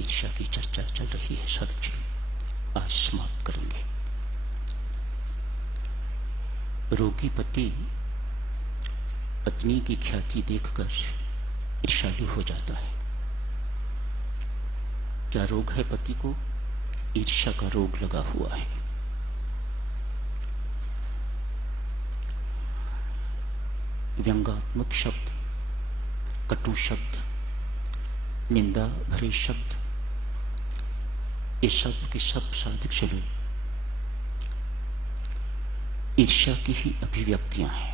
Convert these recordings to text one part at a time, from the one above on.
ईर्ष्या की चर्चा चल रही है साधक जी, आज समाप्त करेंगे। रोगी पति पत्नी की ख्याति देखकर ईर्ष्यालु हो जाता है। क्या रोग है पति को? ईर्ष्या का रोग लगा हुआ है। व्यंग्यात्मक शब्द, कटु शब्द, निंदा भरे शब्द, ये सब के सब साधक चलो ईर्ष्या की ही अभिव्यक्तियां हैं।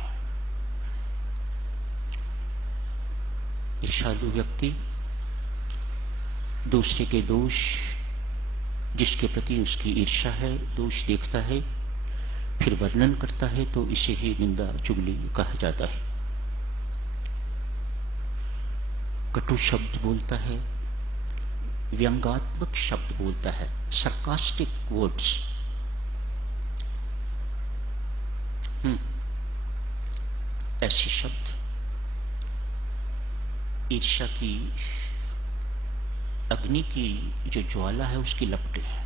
ईर्ष्यालु व्यक्ति दूसरे के दोष, जिसके प्रति उसकी ईर्ष्या है, दोष देखता है, फिर वर्णन करता है, तो इसे ही निंदा चुगली कहा जाता है। कटु शब्द बोलता है, व्यंग्यात्मक शब्द बोलता है, सरकास्टिक वर्ड्स। ऐसे शब्द ईर्ष्या की अग्नि की जो ज्वाला है उसकी लपटें हैं।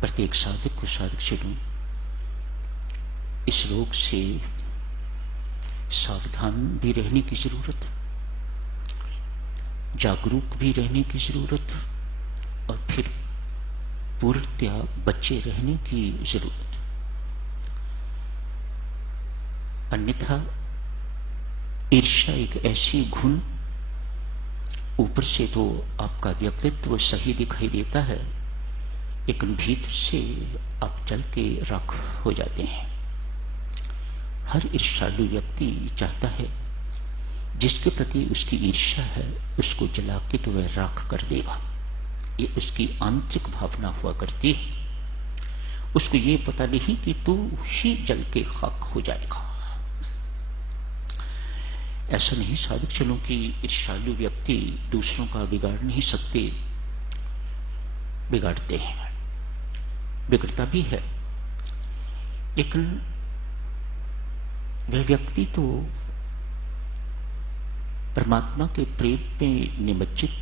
प्रत्येक साधक को साधक चलूं इस रोग से सावधान भी रहने की जरूरत, जागरूक भी रहने की जरूरत, और फिर पूर्णतया बचे रहने की जरूरत। अन्यथा ईर्ष्या एक ऐसी घुन, ऊपर से तो आपका व्यक्तित्व सही दिखाई देता है, लेकिन भीतर से आप जल के राख हो जाते हैं। हर ईर्ष्यालु व्यक्ति चाहता है जिसके प्रति उसकी ईर्ष्या है उसको जला के तो वह राख कर देगा। ये उसकी आंतरिक भावना हुआ करती है। उसको ये पता नहीं कि तू ही जल के खाक हो जाएगा। ऐसा नहीं साधक चलो कि ईर्ष्यालु व्यक्ति दूसरों का बिगाड़ नहीं सकते, बिगाड़ते हैं, बिगड़ता भी है, लेकिन वह व्यक्ति तो परमात्मा के प्रेम में निमज्जित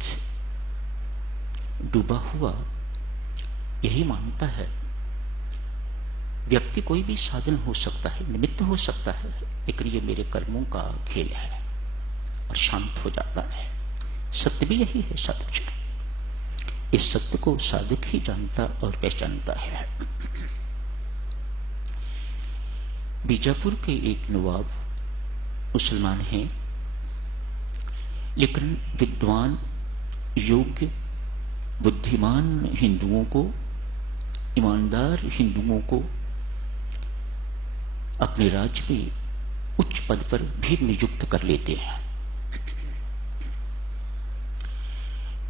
डूबा हुआ यही मानता है। व्यक्ति कोई भी साधन हो सकता है, निमित्त हो सकता है, लेकिन ये मेरे कर्मों का खेल है, और शांत हो जाता है। सत्य भी यही है साधक जी। इस सत्य को साधक ही जानता और पहचानता है। बीजापुर के एक नवाब मुसलमान हैं, लेकिन विद्वान, योग्य, बुद्धिमान हिंदुओं को, ईमानदार हिंदुओं को अपने राज्य में उच्च पद पर भी नियुक्त कर लेते हैं।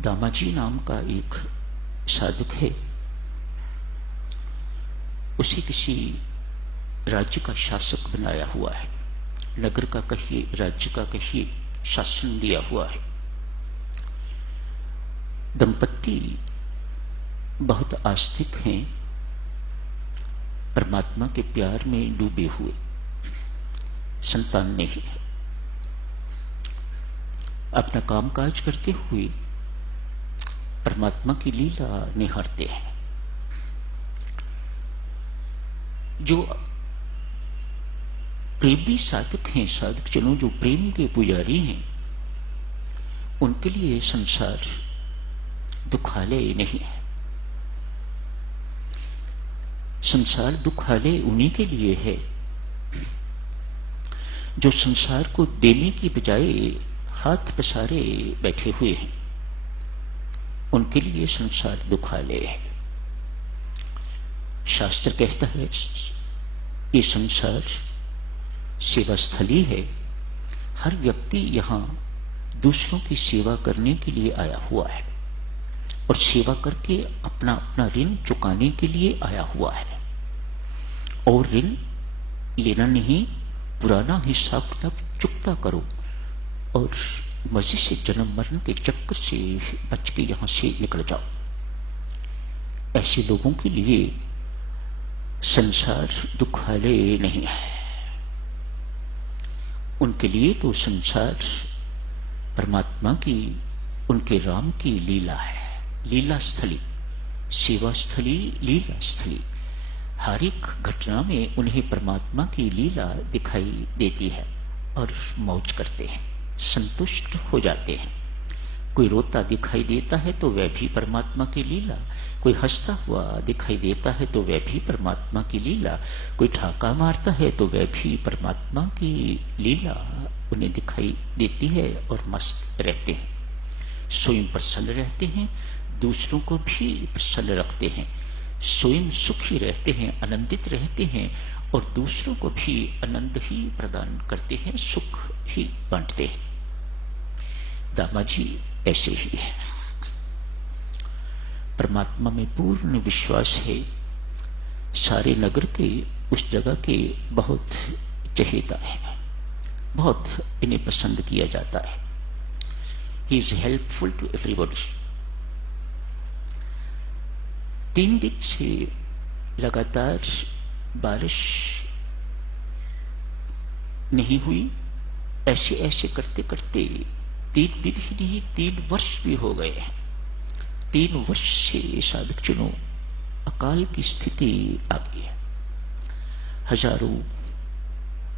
दामाजी नाम का एक साधक है, उसे किसी राज्य का शासक बनाया हुआ है, नगर का कहिए, राज्य का कहिए, शासन दिया हुआ है। दंपत्ति बहुत आस्तिक हैं, परमात्मा के प्यार में डूबे हुए, संतान नहीं है। अपना कामकाज करते हुए परमात्मा की लीला निहारते हैं। जो प्रेमी साधक हैं, साधक जनों जो प्रेम के पुजारी हैं, उनके लिए संसार दुखालय नहीं है। संसार दुखालय उन्हीं के लिए है जो संसार को देने की बजाय हाथ पसारे बैठे हुए हैं। उनके लिए संसार दुखालय है। शास्त्र कहता है ये संसार सेवा स्थली है। हर व्यक्ति यहां दूसरों की सेवा करने के लिए आया हुआ है और सेवा करके अपना अपना ऋण चुकाने के लिए आया हुआ है। और ऋण लेना नहीं, पुराना हिसाब किताब चुकता करो और मजे से जन्म मरण के चक्कर से बच के यहां से निकल जाओ। ऐसे लोगों के लिए संसार दुखालय नहीं है। उनके लिए तो संसार परमात्मा की, उनके राम की लीला है, लीला स्थली, सेवा स्थली, लीला स्थली। हर एक घटना में उन्हें परमात्मा की लीला दिखाई देती है और मौज करते हैं, संतुष्ट हो जाते हैं। कोई रोता दिखाई देता है तो वह भी परमात्मा की लीला, कोई हंसता हुआ दिखाई देता है तो वह भी परमात्मा की लीला, कोई ठाका मारता है तो वह भी परमात्मा की लीला उन्हें दिखाई देती है और मस्त रहते हैं। स्वयं प्रसन्न रहते हैं, दूसरों को भी प्रसन्न रखते हैं, स्वयं सुखी रहते हैं, आनंदित रहते हैं और दूसरों को भी आनंद ही प्रदान करते हैं, सुख ही बांटते हैं। दामाजी ऐसे ही है। परमात्मा में पूर्ण विश्वास है, सारे नगर के, उस जगह के बहुत चहेता है, बहुत इन्हें पसंद किया जाता है। He is helpful to everybody. 3 दिन से लगातार बारिश नहीं हुई। ऐसे ऐसे करते करते 3 दिन ही नहीं 3 वर्ष भी हो गए हैं। 3 वर्ष से साधकजनों अकाल की स्थिति आ गई है। हजारों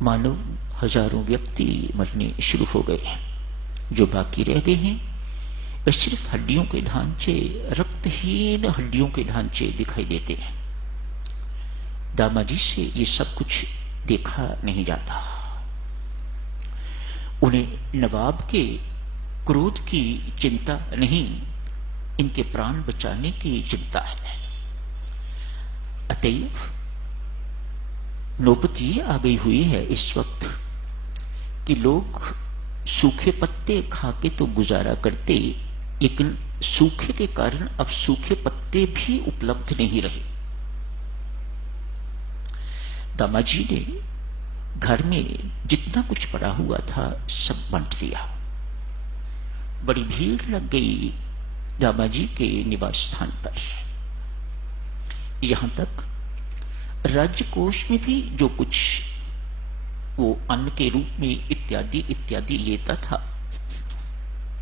मानव, हजारों व्यक्ति मरने शुरू हो गए हैं। जो बाकी रह गए हैं वे सिर्फ हड्डियों के ढांचे, रक्तहीन हड्डियों के ढांचे दिखाई देते हैं। दामाजी से ये सब कुछ देखा नहीं जाता। उन्हें नवाब के क्रोध की चिंता नहीं, इनके प्राण बचाने की चिंता है। अतएव नौबत ये आ गई हुई है इस वक्त कि लोग सूखे पत्ते खा के तो गुजारा करते, लेकिन सूखे के कारण अब सूखे पत्ते भी उपलब्ध नहीं रहे। दामाजी ने घर में जितना कुछ पड़ा हुआ था सब बांट दिया। बड़ी भीड़ लग गई दामाजी के निवास स्थान पर। यहां तक राज्य कोष में भी जो कुछ वो अन्न के रूप में इत्यादि इत्यादि लेता था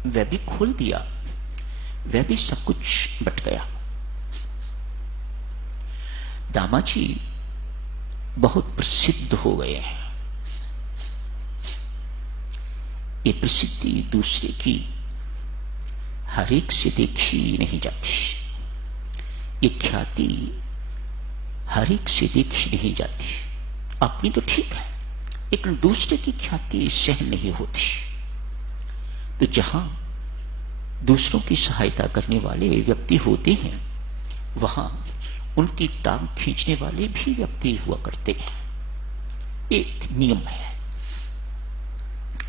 वह भी खोल दिया, वह भी सब कुछ बट गया। दामाजी बहुत प्रसिद्ध हो गए हैं। ये प्रसिद्धि दूसरे की हर एक से देखी नहीं जाती। ये ख्याति हर एक से देखी नहीं जाती। अपनी तो ठीक है, लेकिन दूसरे की ख्याति सहन नहीं होती। तो जहां दूसरों की सहायता करने वाले व्यक्ति होते हैं वहां उनकी टांग खींचने वाले भी व्यक्ति हुआ करते हैं। एक नियम है।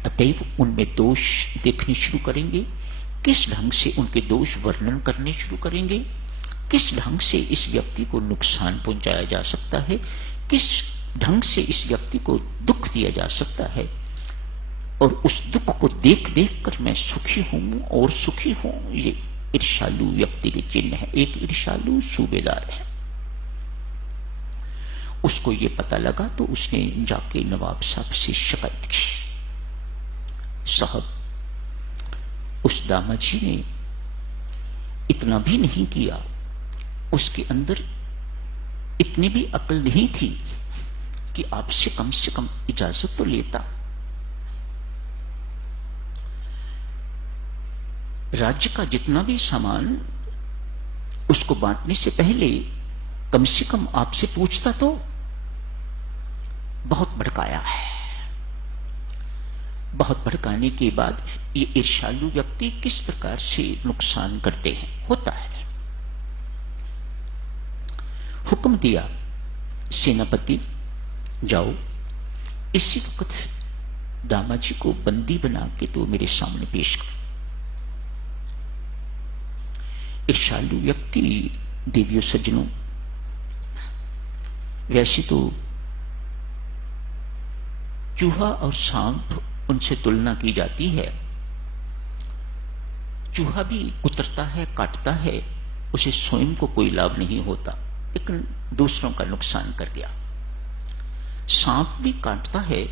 अतएव उनमें दोष देखने शुरू करेंगे, किस ढंग से उनके दोष वर्णन करने शुरू करेंगे, किस ढंग से इस व्यक्ति को नुकसान पहुंचाया जा सकता है, किस ढंग से इस व्यक्ति को दुख दिया जा सकता है, और उस दुख को देख देख कर मैं सुखी हूं और सुखी हूं। ये ईर्ष्यालु व्यक्ति के चिन्ह है। एक ईर्ष्यालु सूबेदार है, उसको ये पता लगा तो उसने जाके नवाब साहब से शिकायत की। साहब, उस दामाजी ने इतना भी नहीं किया, उसके अंदर इतनी भी अकल नहीं थी कि आपसे कम से कम इजाजत तो लेता। राज्य का जितना भी सामान उसको बांटने से पहले कम से कम आपसे पूछता तो। बहुत भड़काया है। बहुत भड़काने के बाद ये ईर्ष्यालु व्यक्ति किस प्रकार से नुकसान करते हैं, होता है। हुक्म दिया, सेनापति जाओ, इसी वक्त दामाजी को बंदी बना के तो मेरे सामने पेश करो। ईर्ष्यालु व्यक्ति, देवियों सज्जनों, वैसे तो चूहा और सांप उनसे तुलना की जाती है। चूहा भी कुतरता है, काटता है, उसे स्वयं को कोई लाभ नहीं होता, लेकिन दूसरों का नुकसान कर गया। सांप भी काटता है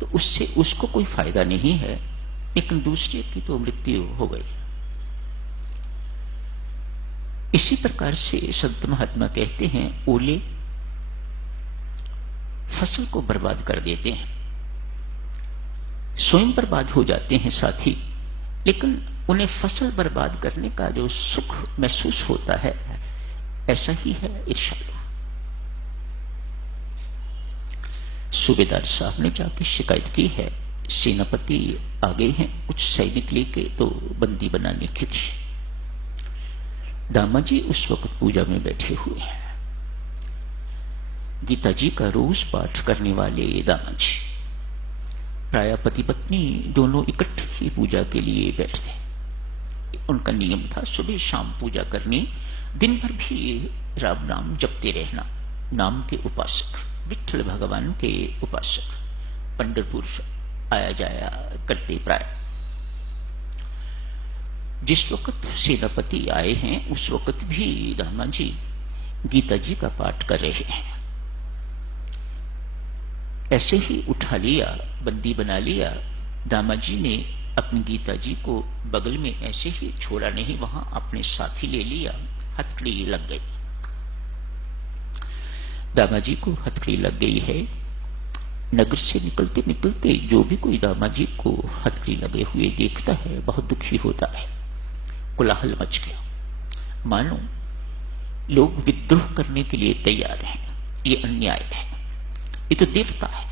तो उससे उसको कोई फायदा नहीं है, लेकिन दूसरे की तो मृत्यु हो गई। इसी प्रकार से संत महात्मा कहते हैं, ओले फसल को बर्बाद कर देते हैं, स्वयं बर्बाद हो जाते हैं साथी, लेकिन उन्हें फसल बर्बाद करने का जो सुख महसूस होता है, ऐसा ही है इरशाद। सूबेदार साहब ने जाके शिकायत की है, सेनापति आ गए हैं कुछ सैनिक लेके तो बंदी बनाने के लिए। दामा जी उस वक्त पूजा में बैठे हुए हैं। गीता जी का रोज पाठ करने वाले दामा जी, प्राय पति पत्नी दोनों इकट्ठे ही पूजा के लिए बैठते। उनका नियम था सुबह शाम पूजा करनी, दिन भर भी राम नाम जपते रहना। नाम के उपासक, विठल भगवान के उपासक पंढरपुर आया जाया करते प्राय। जिस वक्त सेनापति आए हैं उस वक्त भी दामा जी गीता जी का पाठ कर रहे हैं। ऐसे ही उठा लिया, बंदी बना लिया। दामा जी ने अपनी गीता जी को बगल में ऐसे ही छोड़ा नहीं, वहां अपने साथी ले लिया। हथकड़ी लग गई, दामा जी को हथकड़ी लग गई है। नगर से निकलते निकलते जो भी कोई दामा जी को हथकड़ी लगे हुए देखता है बहुत दुखी होता है। कोलाहल मच गया, मानो लोग विद्रोह करने के लिए तैयार हैं। ये अन्याय है, ये तो देवता है,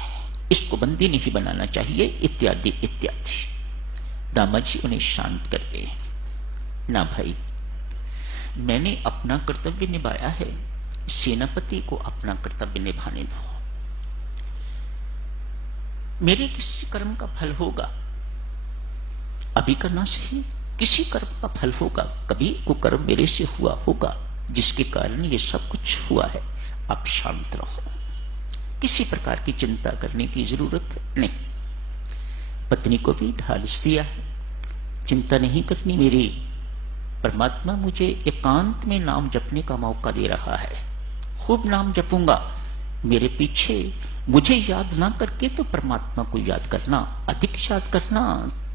इसको बंदी नहीं बनाना चाहिए, इत्यादि इत्यादि। दामा जी उन्हें शांत करते हैं, ना भाई, मैंने अपना कर्तव्य निभाया है, सेनापति को अपना कर्तव्य निभाने दो। मेरे किसी कर्म का फल होगा, अभी करना सही, किसी कर्म का फल होगा, कभी को कर्म मेरे से हुआ होगा जिसके कारण ये सब कुछ हुआ है। आप शांत रहो, किसी प्रकार की चिंता करने की जरूरत नहीं। पत्नी को भी ढालस दिया है, चिंता नहीं करनी मेरी, परमात्मा मुझे एकांत में नाम जपने का मौका दे रहा है, खूब नाम जपूंगा। मेरे पीछे मुझे याद ना करके तो परमात्मा को याद करना, अधिक याद करना।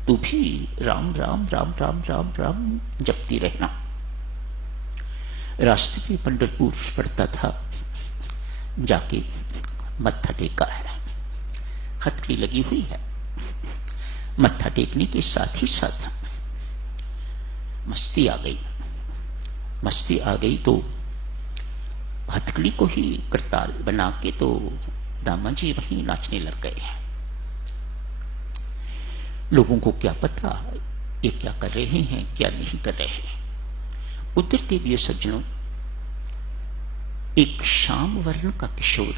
तू भी राम राम राम राम राम राम जपती रहना। रास्ते में पंढरपुर पड़ता था, जाके मत्था टेका है, हथकड़ी लगी हुई है। मत्था टेकने के साथ ही साथ मस्ती आ गई। मस्ती आ गई तो हथकड़ी को ही करताल बना के तो दामा जी वहीं नाचने लग गए हैं। लोगों को क्या पता ये क्या कर रहे हैं, क्या नहीं कर रहे हैं। उधर देवीय सज्जनों, एक श्याम वर्ण का किशोर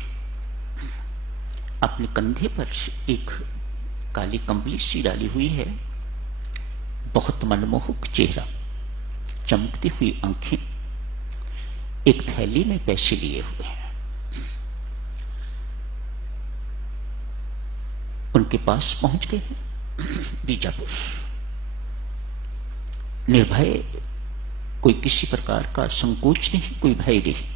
अपने कंधे पर एक काली कंबली सी डाली हुई है, बहुत मनमोहक चेहरा, चमकती हुई आंखें, एक थैली में पैसे लिए हुए हैं। उनके पास पहुंच गए हैं बीजापुर। निर्भय, कोई किसी प्रकार का संकोच नहीं, कोई भय नहीं।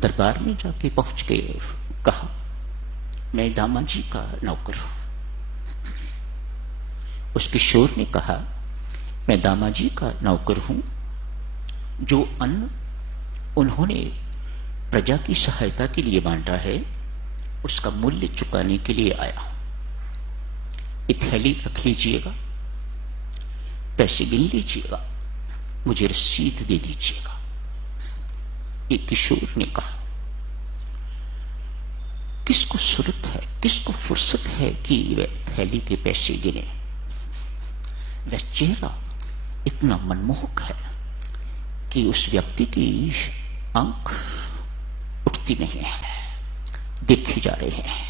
दरबार में जाके पहुंच गए, कहा मैं दामा जी का नौकर हूं। उस किशोर ने कहा मैं दामा जी का नौकर हूं, जो अन्न उन्होंने प्रजा की सहायता के लिए बांटा है उसका मूल्य चुकाने के लिए आया हूं। ये थैली रख लीजिएगा, पैसे गिन लीजिएगा, मुझे रसीद दे दीजिएगा। एक किशोर ने कहा किसको सुरत है, किसको फुर्सत है कि वह थैली के पैसे गिने। वह चेहरा इतना मनमोहक है कि उस व्यक्ति की आंख उठती नहीं है। देखे जा रहे हैं,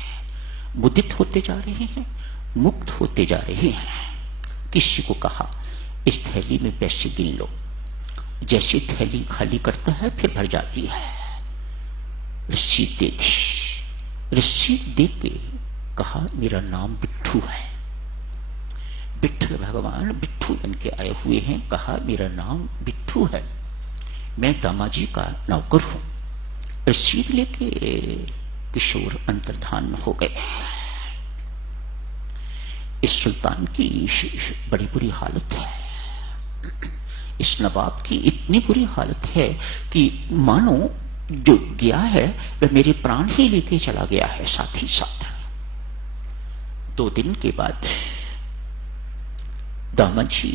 मुदित होते जा रहे हैं, मुक्त होते जा रहे हैं। किसी को कहा इस थैली में पैसे गिन लो। जैसे थैली खाली करता है फिर भर जाती है। रसीद दे दी। रसीद दे के कहा मेरा नाम बिट्ठू है। विठल भगवान बिट्ठू बन के आए हुए हैं। कहा मेरा नाम बिट्ठू है, मैं दामा जी का नौकर हूं। रसीद लेके किशोर अंतर्धान हो गए। इस सुल्तान की बड़ी बुरी हालत है, इस नवाब की इतनी बुरी हालत है कि मानो जो गया है वह मेरे प्राण ही लेके चला गया है साथ ही साथ। 2 दिन के बाद दामाद जी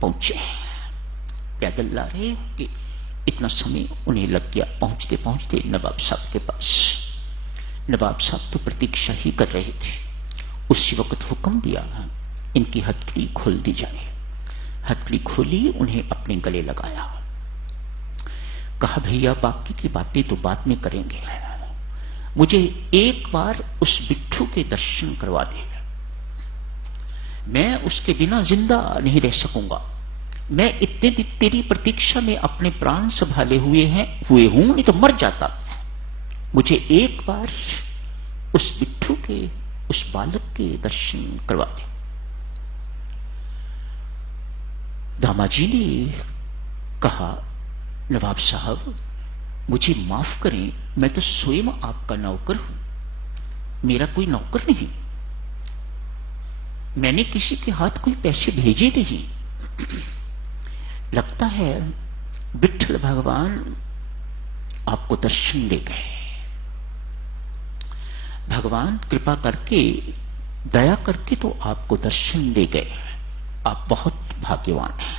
पहुंचे, पैदल ला रहे कि इतना समय उन्हें लग गया पहुंचते पहुंचते नवाब साहब के पास। नवाब साहब तो प्रतीक्षा ही कर रहे थे। उसी वक्त हुक्म दिया इनकी हथकड़ी खोल दी जाए। हथकड़ी खोली, उन्हें अपने गले लगाया, कहा भैया बाकी की बातें तो बाद में करेंगे, मुझे एक बार उस बिट्ठू के दर्शन करवा दे, मैं उसके बिना जिंदा नहीं रह सकूंगा। मैं इतने दिन तेरी प्रतीक्षा में अपने प्राण संभाले हुए हूं, नहीं तो मर जाता। मुझे एक बार उस बिट्ठू के, उस बालक के दर्शन करवा दे। दामाद जी ने कहा नवाब साहब मुझे माफ करें, मैं तो स्वयं आपका नौकर हूं, मेरा कोई नौकर नहीं, मैंने किसी के हाथ कोई पैसे भेजे नहीं। लगता है विट्ठल भगवान आपको दर्शन दे गए, भगवान कृपा करके दया करके तो आपको दर्शन दे गए, आप बहुत भाग्यवान हैं।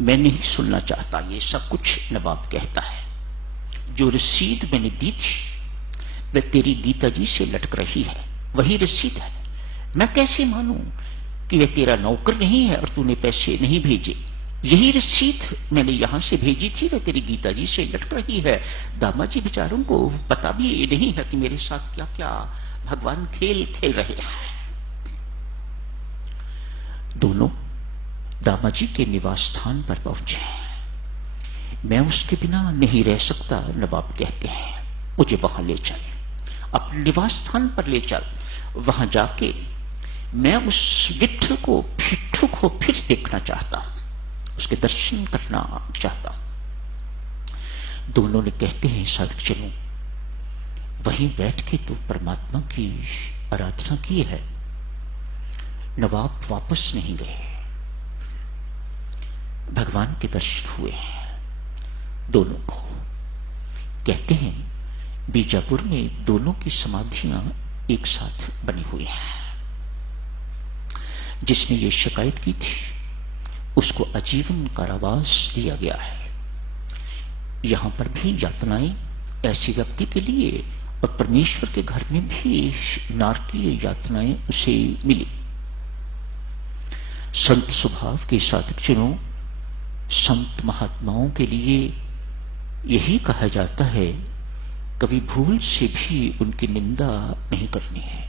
मैं नहीं सुनना चाहता ये सब कुछ, नवाब कहता है जो रसीद मैंने दी थी वह तेरी गीता जी से लटक रही है, वही रसीद है। मैं कैसे मानूं कि वह तेरा नौकर नहीं है और तूने पैसे नहीं भेजे। यही रसीद मैंने यहां से भेजी थी, वह तेरी गीता जी से लटक रही है। दामाद जी बेचारों को पता भी नहीं है कि मेरे साथ क्या क्या भगवान खेल खेल रहे हैं। दोनों दामाद जी के निवास स्थान पर पहुंचे। मैं उसके बिना नहीं रह सकता, नवाब कहते हैं, मुझे वहां ले चल, अपने निवास स्थान पर ले चल। वहां जाके मैं उस विट्ठल को, फिट्ठू को फिर देखना चाहता हूं, उसके दर्शन करना चाहता हूं। दोनों ने कहते हैं सड़क चलो, वहीं बैठ के तो परमात्मा की आराधना की है। नवाब वापस नहीं गए, भगवान के दर्शन हुए दोनों को। कहते हैं बीजापुर में दोनों की समाधियां एक साथ बनी हुई हैं। जिसने ये शिकायत की थी उसको आजीवन कारावास दिया गया है। यहां पर भी यातनाएं ऐसे व्यक्ति के लिए, और परमेश्वर के घर में भी नारकीय यातनाएं उसे मिली। संत स्वभाव के साधक जनों, संत महात्माओं के लिए यही कहा जाता है कभी भूल से भी उनकी निंदा नहीं करनी है।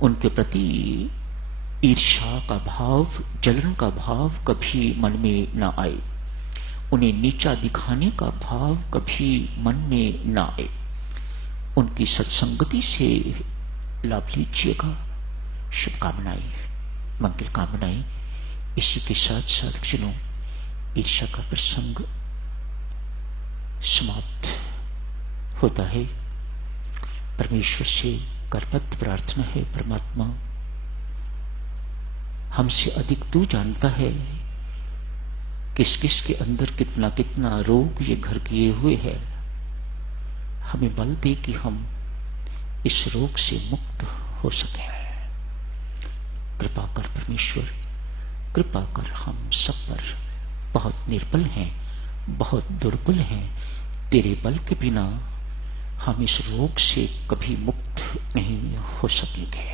उनके प्रति ईर्ष्या का भाव, जलन का भाव कभी मन में ना आए, उन्हें नीचा दिखाने का भाव कभी मन में ना आए। उनकी सत्संगति से लाभ लीजिएगा। शुभकामनाएं, मंगल कामनाएं। इसी के साथ साथ जनों, ईर्ष्या का प्रसंग समाप्त होता है। परमेश्वर से करबद्ध प्रार्थना है, परमात्मा हमसे अधिक तू जानता है किस किस के अंदर कितना कितना रोग ये घर किए हुए है। हमें बल दे कि हम इस रोग से मुक्त हो सके। कृपा कर परमेश्वर, कृपा कर। हम सब पर बहुत निर्बल हैं, बहुत दुर्बल हैं। तेरे बल के बिना हम इस रोग से कभी मुक्त नहीं हो सकेंगे।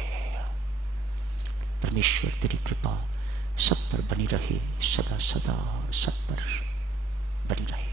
परमेश्वर तेरी कृपा सब पर बनी रहे, सदा सदा सब पर बनी रहे।